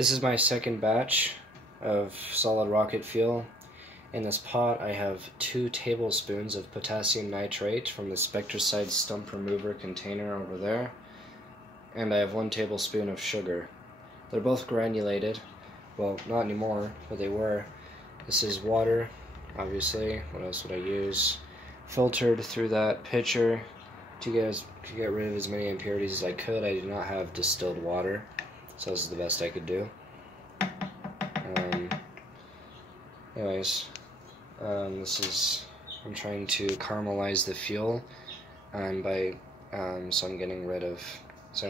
This is my second batch of solid rocket fuel. In this pot I have 2 tablespoons of potassium nitrate from the Spectracide stump remover container over there, and I have 1 tablespoon of sugar. They're both granulated. Well, not anymore, but they were. This is water, obviously. What else would I use? Filtered through that pitcher to get rid of as many impurities as I could. I do not have distilled water, so this is the best I could do. I'm trying to caramelize the fuel, and so I'm going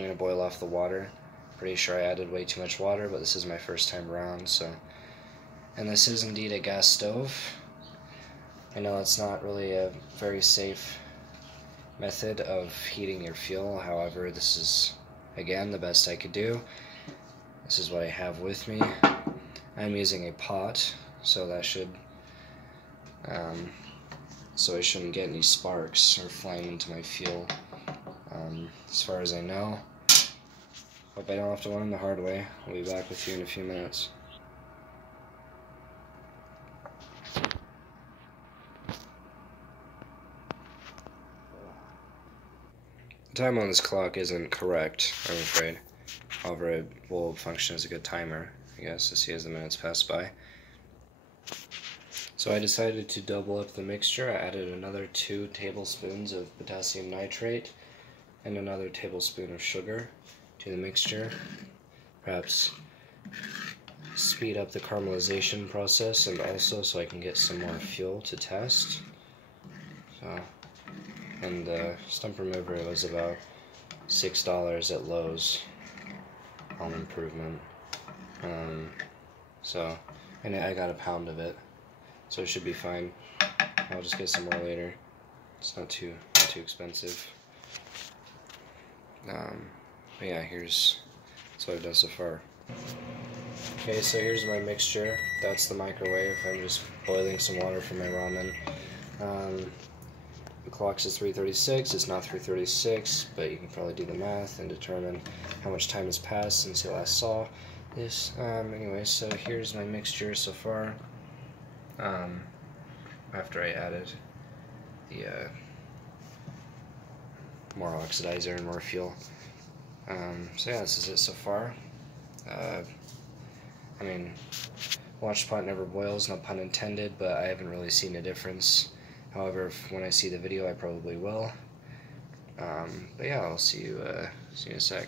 to boil off the water. Pretty sure I added way too much water, but this is my first time around, so. And this is indeed a gas stove. I know it's not really a very safe method of heating your fuel, however, this is, again, the best I could do. This is what I have with me. I'm using a pot, so that should, so I shouldn't get any sparks or flame into my fuel, as far as I know. Hope I don't have to learn the hard way. I'll be back with you in a few minutes. The time on this clock isn't correct, I'm afraid. However, it will function as a good timer, I guess, to see as the minutes pass by. So I decided to double up the mixture. I added another 2 tablespoons of potassium nitrate and another tablespoon of sugar to the mixture. Perhaps speed up the caramelization process, and also so I can get some more fuel to test. And the stump remover was about $6 at Lowe's, Home Improvement. And I got a pound of it, so it should be fine. I'll just get some more later. It's not too expensive. But yeah, that's what I've done so far. Okay, so here's my mixture. That's the microwave. I'm just boiling some water for my ramen. The clock says 3:36. It's not 3:36, but you can probably do the math and determine how much time has passed since you last saw this. Anyway, so here's my mixture so far. After I added the more oxidizer and more fuel. So yeah, this is it so far. I mean, watch pot never boils, no pun intended, but I haven't really seen a difference. However, when I see the video, I probably will. But yeah, I'll see you in a sec.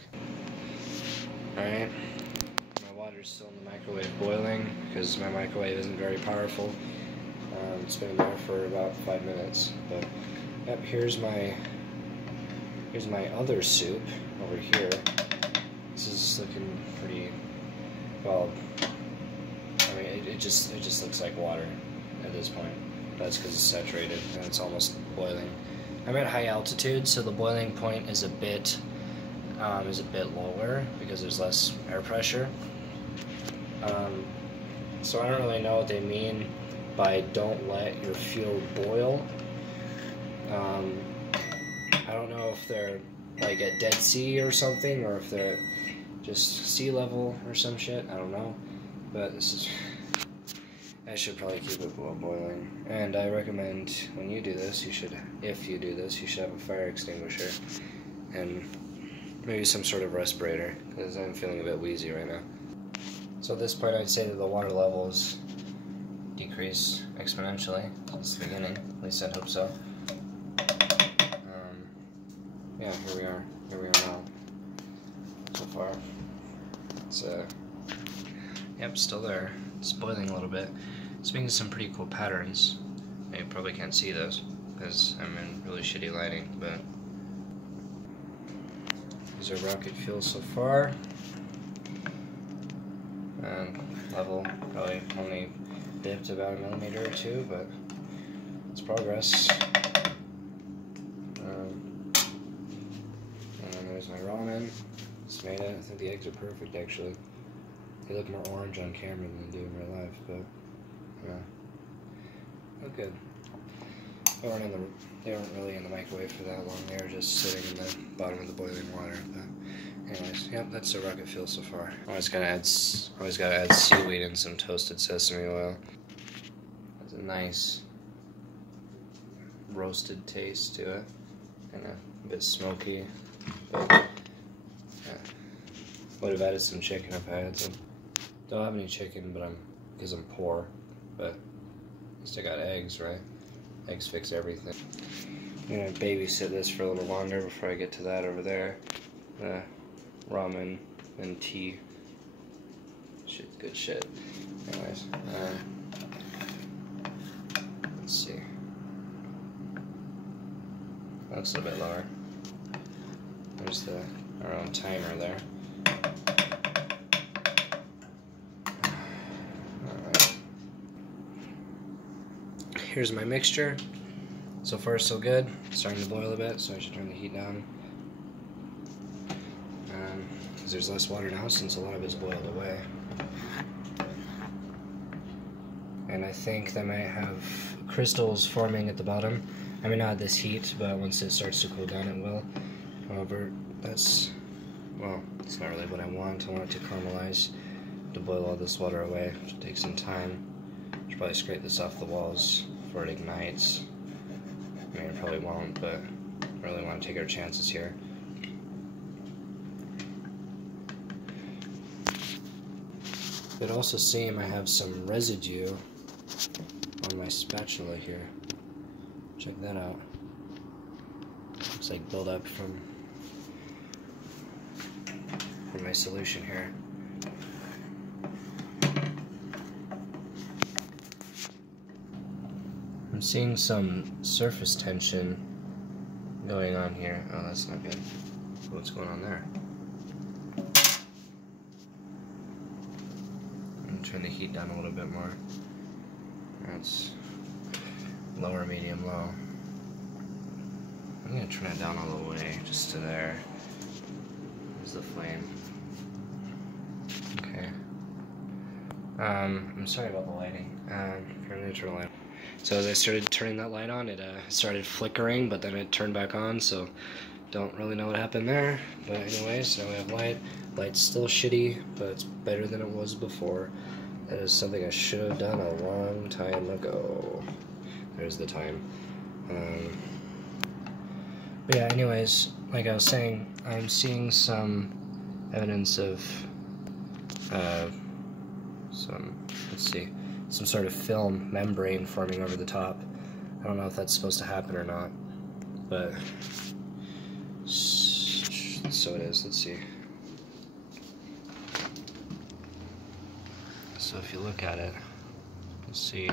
Alright, my water's still in the microwave boiling, because my microwave isn't very powerful. It's been in there for about 5 minutes. But yep, here's my other soup over here. This is looking pretty, well, I mean, it just looks like water at this point. That's because it's saturated and it's almost boiling. I'm at high altitude, so the boiling point is a bit lower because there's less air pressure. So I don't really know what they mean by don't let your fuel boil. I don't know if they're like at Dead Sea or something, or if they're just sea level or some shit. I don't know, but I should probably keep it boiling. And I recommend when you do this, if you do this, you should have a fire extinguisher and maybe some sort of respirator, because I'm feeling a bit wheezy right now. So at this point, I'd say that the water levels decreased exponentially since the beginning. At least I'd hope so. Yeah, here we are now. So far, it's yep, still there. It's boiling a little bit. It's making some pretty cool patterns. You probably can't see those because I'm in really shitty lighting, but these are rocket fuel so far. And level probably only dipped about a millimeter or 2, but it's progress. And there's my ramen. Just made it. I think the eggs are perfect, actually. They look more orange on camera than they do in real life, but yeah, look good. They weren't really in the microwave for that long. They were just sitting in the bottom of the boiling water. But Anyways, yep, that's the rocket fuel so far. Always gotta add seaweed and some toasted sesame oil. Has a nice roasted taste to it, and a bit smoky. But yeah, would have added some chicken if I had some. Don't have any chicken, but because I'm poor. But at least I got eggs, right? Eggs fix everything. I'm gonna babysit this for a little longer before I get to that over there. Ramen and tea. Shit, good shit. Anyways, let's see. That's a bit lower. There's our own timer there. Alright. Here's my mixture. So far so good. It's starting to boil a bit, so I should turn the heat down. Because there's less water now since a lot of it's boiled away. And I think that might have crystals forming at the bottom. I mean, not at this heat, but once it starts to cool down, it will. However, that's not really what I want. I want it to caramelize, to boil all this water away, which will take some time. I should probably scrape this off the walls before it ignites. I mean, it probably won't, but I really want to take our chances here. It also seems I have some residue on my spatula here. Check that out. Looks like buildup from my solution here. I'm seeing some surface tension going on here. Oh, that's not good. What's going on there? I'm trying to heat down a little bit more. That's lower, medium, low. I'm gonna turn it down all the way, just to there. There's the flame. Okay. I'm sorry about the lighting. For neutral light. So as I started turning that light on, it started flickering, but then it turned back on, so don't really know what happened there. But anyways, now we have light. Light's still shitty, but it's better than it was before. That is something I should have done a long time ago. There's the time. But yeah, anyways, like I was saying, I'm seeing some evidence of some sort of film membrane forming over the top. I don't know if that's supposed to happen or not, but so it is. Let's see. So if you look at it, you'll see,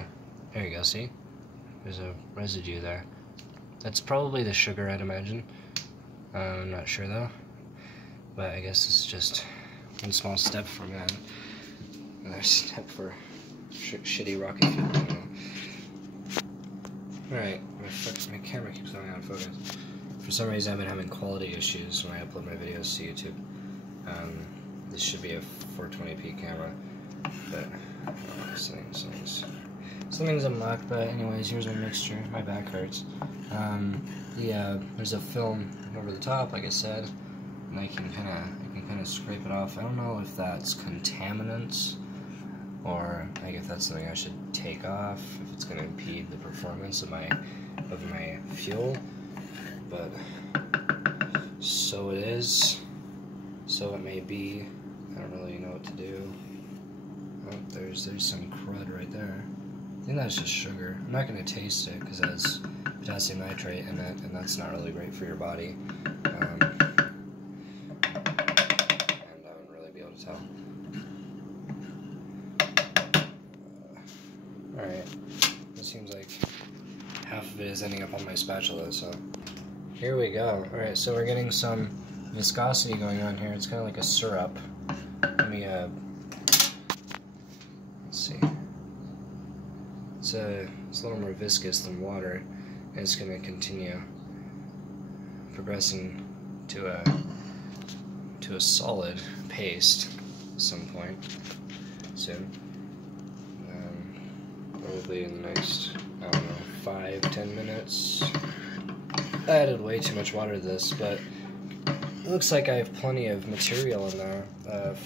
there you go, see? There's a residue there. That's probably the sugar, I'd imagine. I'm not sure though, but I guess it's just one small step for man. Another step for shitty rocket fuel. Alright, my camera keeps going out of focus. For some reason I've been having quality issues when I upload my videos to YouTube. This should be a 420p camera, but something's amok. But anyways, here's my mixture. My back hurts. There's a film over the top, like I said, and I can kind of scrape it off. I don't know if that's contaminants or like if that's something I should take off, if it's going to impede the performance of my fuel. But so it is. So it may be. I don't really know what to do. Oh, there's some crud right there. I think that's just sugar. I'm not going to taste it because it has potassium nitrate in it, and that's not really great for your body. And I wouldn't really be able to tell. Alright, it seems like half of it is ending up on my spatula, so here we go. Alright, so we're getting some viscosity going on here. It's kind of like a syrup. Let me, let's see. It's a little more viscous than water, and it's going to continue progressing to a solid paste at some point soon. Probably in the next, I don't know, 5-10 minutes. I added way too much water to this, but it looks like I have plenty of material in there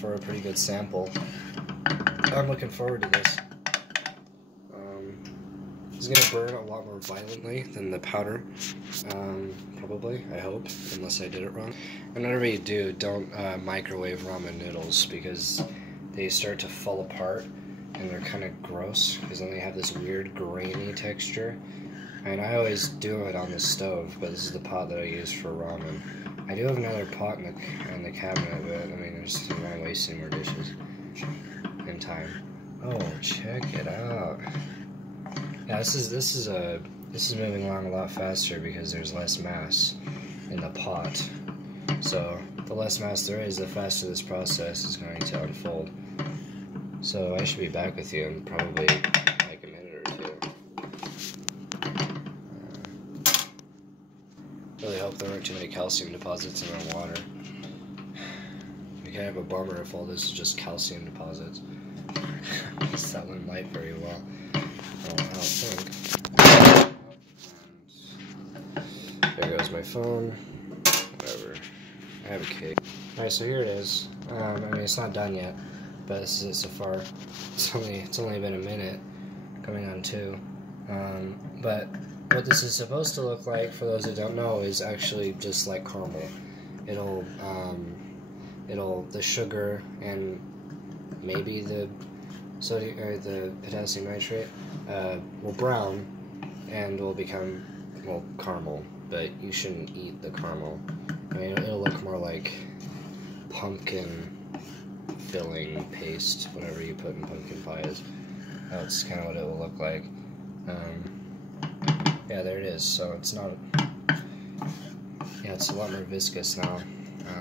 for a pretty good sample. I'm looking forward to this. It's going to burn a lot more violently than the powder, probably, I hope, unless I did it wrong. And whenever you do, don't microwave ramen noodles, because they start to fall apart, and they're kind of gross, because then they have this weird grainy texture. And I always do it on the stove, but this is the pot that I use for ramen. I do have another pot in the cabinet, but I mean, there's no point wasting more dishes in time. Oh, check it out. Yeah, this is moving along a lot faster because there's less mass in the pot. So the less mass there is, the faster this process is going to unfold. So I should be back with you in probably like a minute or two. Really hope there aren't too many calcium deposits in our water. It'd be kind of a bummer if all this is just calcium deposits. That wouldn't light very well. I don't think. And there goes my phone. Whatever. I have a cake. Alright, so here it is. I mean, it's not done yet, but this is it so far. It's only been a minute, coming on 2. But what this is supposed to look like, for those that don't know, is actually just like caramel. The sugar and maybe the sodium or the potassium nitrate will brown and will become, well, caramel. But you shouldn't eat the caramel. I mean, it'll look more like pumpkin filling paste, whatever you put in pumpkin pie is. That's kind of what it will look like. Yeah, there it is. So it's not. Yeah, it's a lot more viscous now.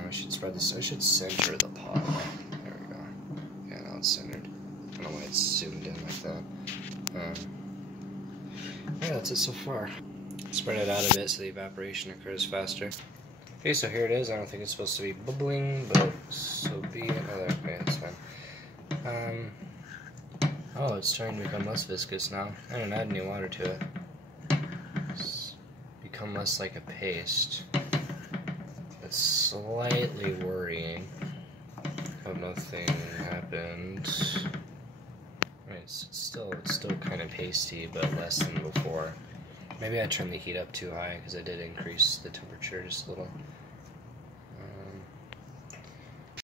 I should spread this. I should center the pot. There we go. Yeah, now it's centered. I don't know why it's zoomed in like that. Yeah, that's it so far. Spread it out a bit so the evaporation occurs faster. Okay, so here it is. I don't think it's supposed to be bubbling, but so be it. Oh, okay, that's fine. Oh, it's starting to become less viscous now. I didn't add any water to it. It's become less like a paste. It's slightly worrying. Hope nothing happened. I mean, it's still kind of pasty, but less than before. Maybe I turned the heat up too high because I did increase the temperature just a little.